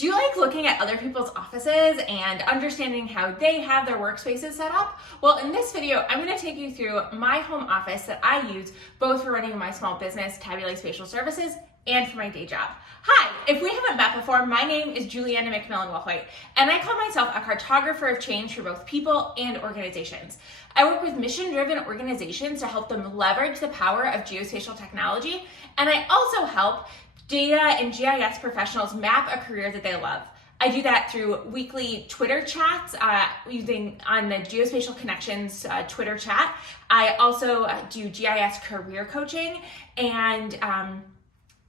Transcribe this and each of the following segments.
Do you like looking at other people's offices and understanding how they have their workspaces set up? Well, in this video, I'm going to take you through my home office that I use both for running my small business, Tabulate Spatial Services, and for my day job. Hi, if we haven't met before, my name is Juliana McMillan-Wilhoit, and I call myself a cartographer of change for both people and organizations. I work with mission-driven organizations to help them leverage the power of geospatial technology, and I also help data and GIS professionals map a career that they love. I do that through weekly Twitter chats using on the Geospatial Connections Twitter chat. I also do GIS career coaching, and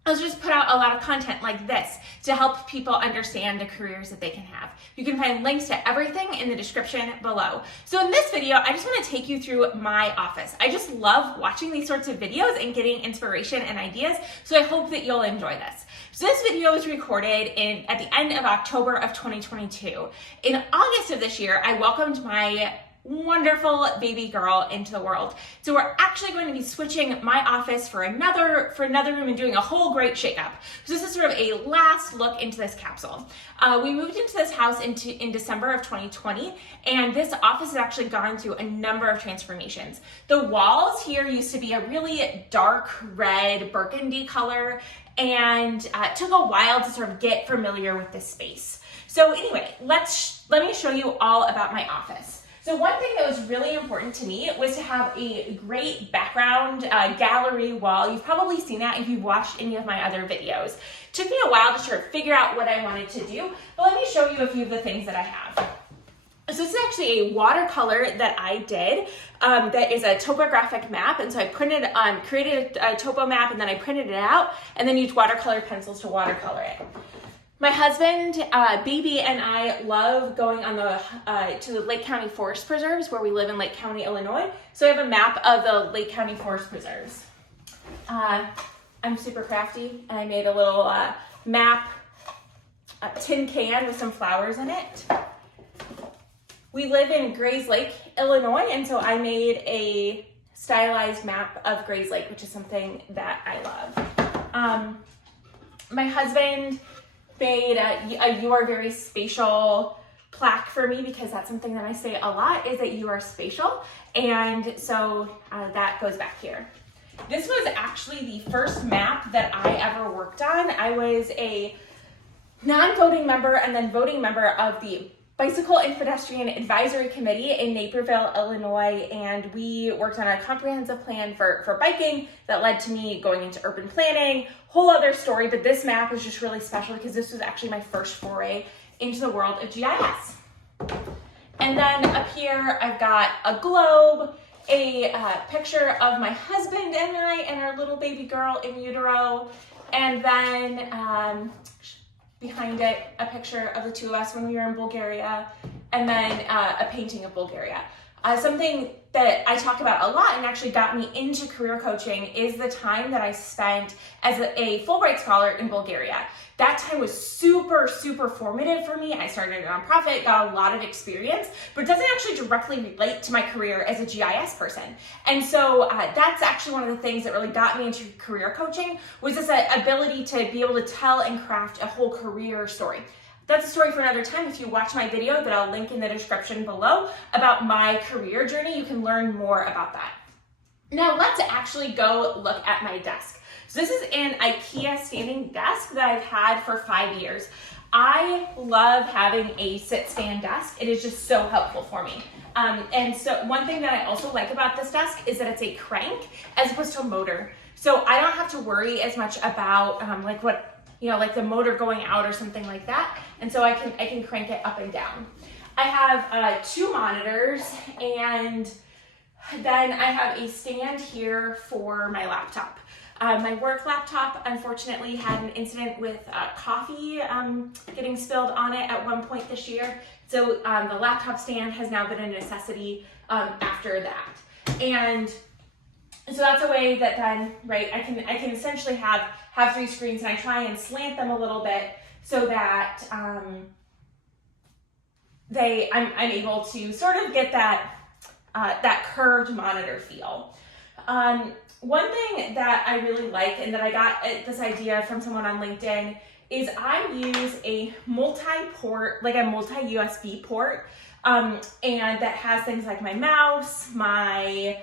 I'll just put out a lot of content like this to help people understand the careers that they can have. You can find links to everything in the description below. So in this video, I just want to take you through my office. I just love watching these sorts of videos and getting inspiration and ideas, so I hope that you'll enjoy this. So this video was recorded at the end of October of 2022. In August of this year, I welcomed my wonderful baby girl into the world. So we're actually going to be switching my office for another room and doing a whole great shakeup. So this is sort of a last look into this capsule. We moved into this house in December of 2020, and this office has actually gone through a number of transformations. The walls here used to be a really dark red burgundy color, and it took a while to sort of get familiar with this space. So anyway, let me show you all about my office. So one thing that was really important to me was to have a great background gallery wall. You've probably seen that if you've watched any of my other videos. It took me a while to sort of figure out what I wanted to do, but let me show you a few of the things that I have. So this is actually a watercolor that I did that is a topographic map, and so I created a topo map, and then I printed it out and then used watercolor pencils to watercolor it. My husband, Baby, and I love going on to the Lake County Forest Preserves, where we live in Lake County, Illinois. So I have a map of the Lake County Forest Preserves. I'm super crafty, and I made a little map, tin can with some flowers in it. We live in Grays Lake, Illinois, and so I made a stylized map of Grays Lake, which is something that I love. My husband made a "You Are Very Spatial" plaque for me, because that's something that I say a lot, is that you are spatial, and so that goes back here. This was actually the first map that I ever worked on. I was a non-voting member and then voting member of the Bicycle and Pedestrian Advisory Committee in Naperville, Illinois, and we worked on a comprehensive plan for biking that led to me going into urban planning, whole other story, but this map is just really special because this was actually my first foray into the world of GIS. And then up here, I've got a globe, a picture of my husband and I and our little baby girl in utero, and then behind it, a picture of the two of us when we were in Bulgaria, and then a painting of Bulgaria. Something that I talk about a lot and actually got me into career coaching is the time that I spent as a Fulbright scholar in Bulgaria. That time was super, super formative for me. I started a nonprofit, got a lot of experience, but it doesn't actually directly relate to my career as a GIS person. And so that's actually one of the things that really got me into career coaching, was this ability to be able to tell and craft a whole career story. That's a story for another time. If you watch my video that I'll link in the description below about my career journey, you can learn more about that. Now let's actually go look at my desk. So this is an IKEA standing desk that I've had for 5 years. I love having a sit-stand desk. It is just so helpful for me. And so one thing that I also like about this desk is that it's a crank as opposed to a motor. So I don't have to worry as much about like the motor going out or something like that. And so I can crank it up and down. I have 2 monitors, and then I have a stand here for my laptop. My work laptop, unfortunately, had an incident with coffee getting spilled on it at one point this year. So the laptop stand has now been a necessity after that. And so that's a way that then, right, I can essentially have 3 screens, and I try and slant them a little bit so that I'm able to sort of get that curved monitor feel. One thing that I really like, and that I got this idea from someone on LinkedIn, is I use a multi-port, like a multi-USB port, and that has things like my mouse, my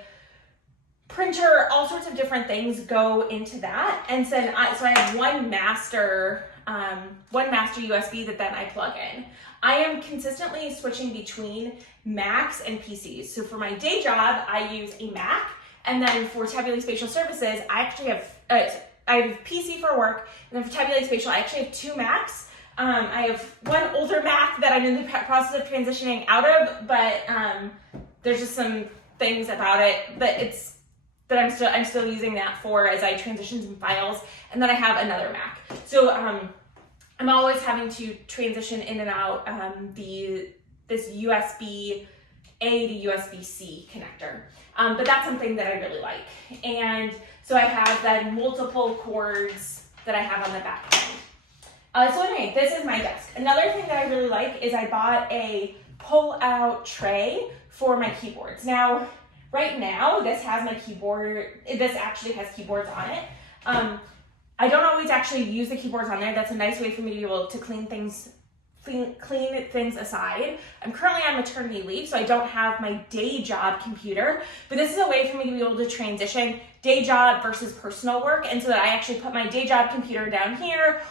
printer, all sorts of different things go into that. And so I have one master USB that then I plug in. I am consistently switching between Macs and PCs. So for my day job, I use a Mac, and then for Tabulate Spatial Services, I actually have I have PC for work, and then for Tabulate Spatial, I actually have 2 Macs. I have one older Mac that I'm in the process of transitioning out of, but there's just some things about it that I'm still using that for as I transition some files, and then I have another Mac. So I'm always having to transition in and out this USB A to USB-C connector. But that's something that I really like. And so I have then multiple cords that I have on the back end. So anyway, this is my desk. Another thing that I really like is I bought a pull-out tray for my keyboards. Now, right now, this has my keyboard. This actually has keyboards on it. I don't always actually use the keyboards on there. That's a nice way for me to be able to clean things aside. I'm currently on maternity leave, so I don't have my day job computer, but this is a way for me to be able to transition day job versus personal work, and so that I actually put my day job computer down here,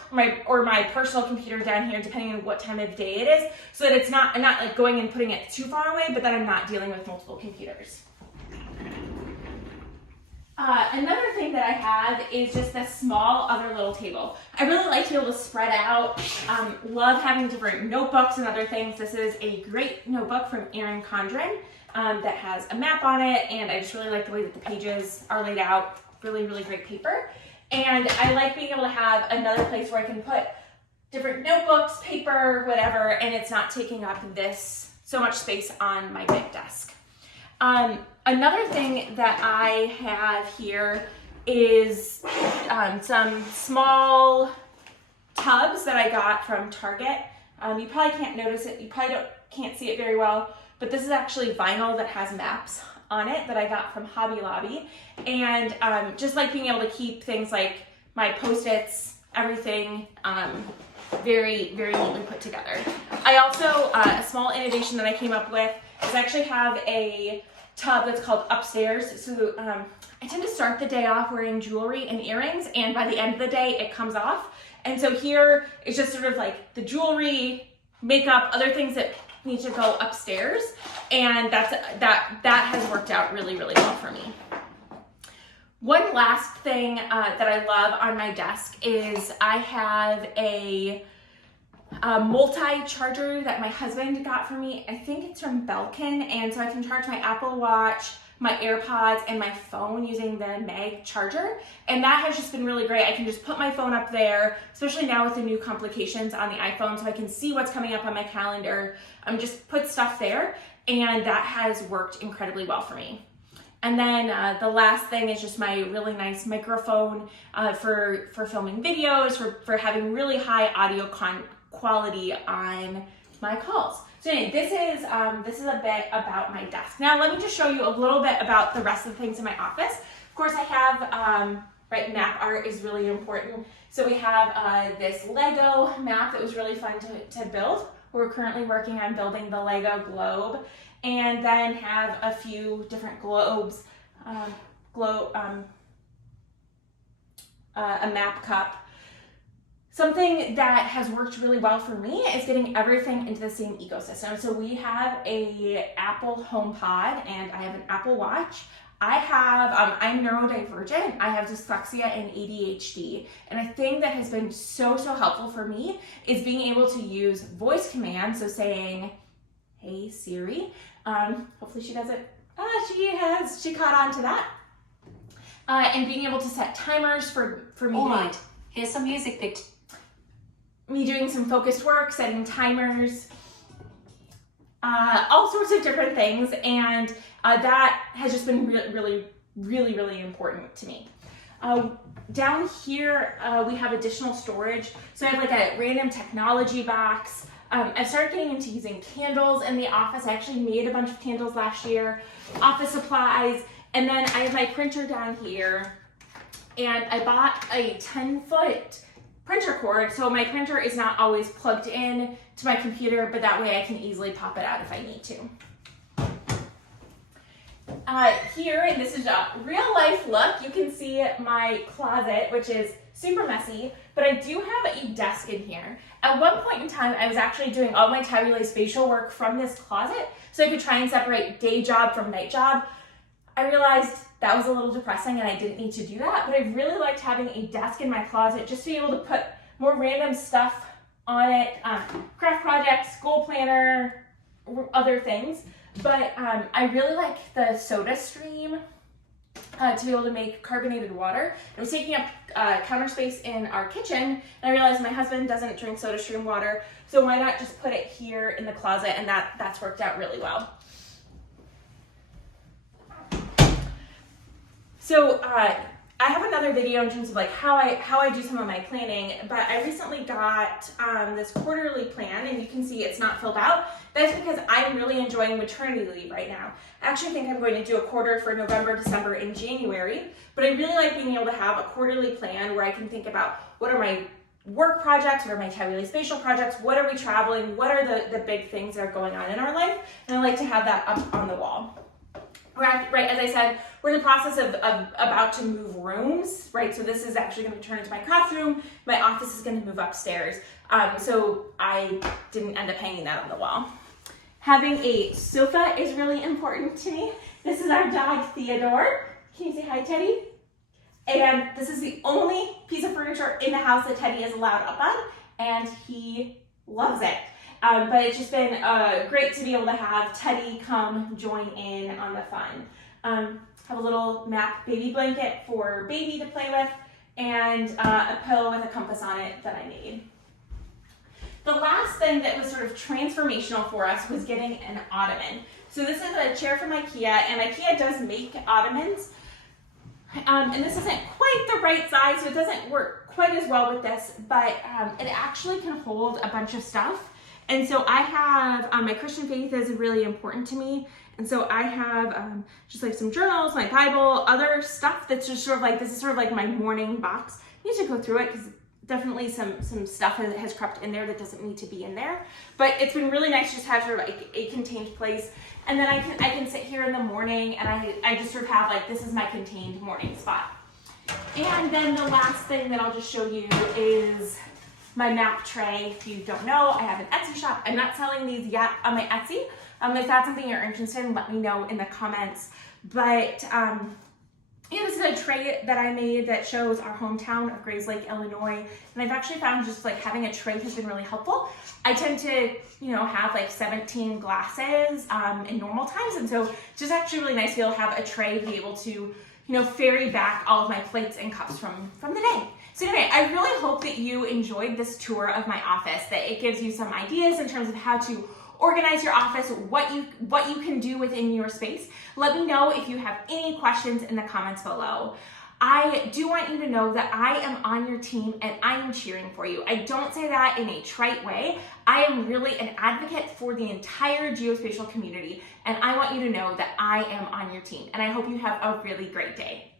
or my personal computer down here, depending on what time of day it is, so that I'm not like going and putting it too far away, but that I'm not dealing with multiple computers. Another thing that I have is just this small other little table. I really like to be able to spread out. Love having different notebooks and other things. This is a great notebook from Erin Condren that has a map on it, and I just really like the way that the pages are laid out. Really, really great paper. And I like being able to have another place where I can put different notebooks, paper, whatever, and it's not taking up so much space on my big desk. Another thing that I have here is some small tubs that I got from Target. You probably can't notice it. You probably can't see it very well, but this is actually vinyl that has maps on it that I got from Hobby Lobby. And just like being able to keep things like my Post-its, everything very, very neatly put together. I also, a small innovation that I came up with is I actually have a tub that's called Upstairs. So I tend to start the day off wearing jewelry and earrings, and by the end of the day it comes off. And so here it's just sort of like the jewelry, makeup, other things that need to go upstairs, and that has worked out really, really well for me. One last thing that I love on my desk is I have a multi-charger that my husband got for me. I think it's from Belkin, and so I can charge my Apple Watch, my AirPods, and my phone using the Mag charger, and that has just been really great. I can just put my phone up there, especially now with the new complications on the iPhone, so I can see what's coming up on my calendar. Just put stuff there, and that has worked incredibly well for me. And then the last thing is just my really nice microphone for filming videos, for having really high audio quality on my calls. So anyway, this is a bit about my desk. Now let me just show you a little bit about the rest of the things in my office. Of course, I have map art is really important. So we have this Lego map that was really fun to build. We're currently working on building the Lego globe, and then have a few different globes, a map cup. Something that has worked really well for me is getting everything into the same ecosystem. So we have a Apple HomePod, and I have an Apple Watch. I'm neurodivergent. I have dyslexia and ADHD. And a thing that has been so helpful for me is being able to use voice commands. So saying, "Hey Siri," hopefully she does it. She caught on to that. And being able to set timers for me. All right, here's some music picked. Me doing some focused work, setting timers, all sorts of different things, and that has just been really important to me. Down here, we have additional storage. So I have like a random technology box. I've started getting into using candles in the office. I actually made a bunch of candles last year, office supplies, and then I have my printer down here, and I bought a 10-foot printer cord, so my printer is not always plugged in to my computer, but that way I can easily pop it out if I need to. Here, and this is a real life look, you can see my closet, which is super messy, but I do have a desk in here. At one point in time, I was actually doing all my tabulae spatial work from this closet, so I could try and separate day job from night job. I realized that was a little depressing and I didn't need to do that, but I really liked having a desk in my closet just to be able to put more random stuff on it, craft projects, goal planner, other things. But I really like the soda stream to be able to make carbonated water. It was taking up counter space in our kitchen, and I realized my husband doesn't drink soda stream water, so why not just put it here in the closet, and that's worked out really well. So I have another video in terms of like how I do some of my planning, but I recently got this quarterly plan, and you can see it's not filled out. That's because I'm really enjoying maternity leave right now. I actually think I'm going to do a quarter for November, December, and January, but I really like being able to have a quarterly plan where I can think about what are my work projects, what are my tabulae spatial projects, what are we traveling, what are the big things that are going on in our life, and I like to have that up on the wall. Right, as I said, we're in the process of about to move rooms, right? So this is actually going to turn into my craft room. My office is going to move upstairs. So I didn't end up hanging that on the wall. Having a sofa is really important to me. This is our dog, Theodore. Can you say hi, Teddy? And this is the only piece of furniture in the house that Teddy is allowed up on, and he loves it. But it's just been great to be able to have Teddy come join in on the fun. Have a little map baby blanket for baby to play with, and a pillow with a compass on it that I made. The last thing that was sort of transformational for us was getting an ottoman. So this is a chair from IKEA, and IKEA does make ottomans. And this isn't quite the right size, so it doesn't work quite as well with this, but it actually can hold a bunch of stuff. And so I have, my Christian faith is really important to me. And so I have just like some journals, my Bible, other stuff that's just sort of like, this is sort of like my morning box. I need to go through it because definitely some stuff has crept in there that doesn't need to be in there. But it's been really nice just to have sort of like a contained place. And then I can sit here in the morning and I just sort of have like, this is my contained morning spot. And then the last thing that I'll just show you is my map tray. If you don't know, I have an Etsy shop. I'm not selling these yet on my Etsy. If that's something you're interested in, let me know in the comments. But yeah, this is a tray that I made that shows our hometown of Grays Lake, Illinois. And I've actually found just like having a tray has been really helpful. I tend to, have like 17 glasses in normal times. And so it's just actually really nice to be able to have a tray to be able to, ferry back all of my plates and cups from the day. So anyway, I really hope that you enjoyed this tour of my office, that it gives you some ideas in terms of how to organize your office, what you can do within your space. Let me know if you have any questions in the comments below. I do want you to know that I am on your team and I am cheering for you. I don't say that in a trite way. I am really an advocate for the entire geospatial community, and I want you to know that I am on your team, and I hope you have a really great day.